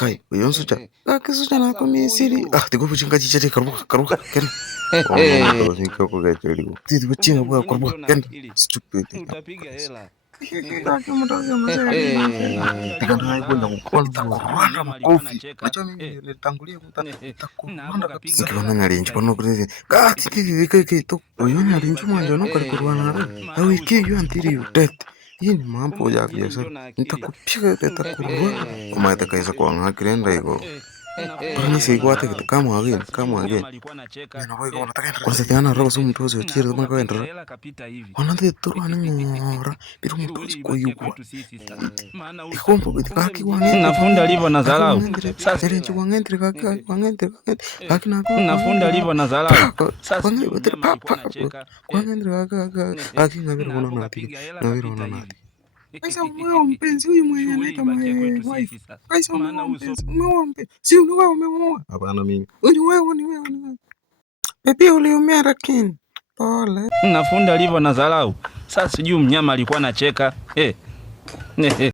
Kai, uyonsucha. Kisucha na kumisiri. Tigo puchinga chichete karuka ken. Ndo sinkoko gacheligo. Titi puchinga bwa kurwa ken. Stupid. Utapiga hela. Kaki mtoke mzee. Tikana ikwenda kukonda kuranda makofi. Nacho mimi nitangulia mtakuranda kabisa. Kiona nyalinchi kono kuri. Kati to. Uyoni alinchi mwanja no kali kurwana. Awi kiyo antiri you death. Hii ni mambo ya biashara. Nitakupiga nitakurwa. Kama itakaisa kwa ngakirenda iko. Bani sikwate kama again. Kwanza tena roho sumu mtozi uchire kama kaenda. Wanande turu anengora. Biru mtozi kwa yuko. Ikompo bitikaki wanende. Nafunda livo na dharau. Sasa nchi wanende kaki. Kaki na kwa. Nafunda livo na dharau. Sasa wanende papa. Wanende kaki ngabiru wana nati. Kaisa umeo mpenzi huyu mwenye anaita wife. Kaisa umeo mpenzi. Si uliwa umeoa. Hapana mimi. Ni wewe. Pepe uliumia lakini. Pole. Nafunda livo na dharau. Sasa sijui mnyama alikuwa anacheka.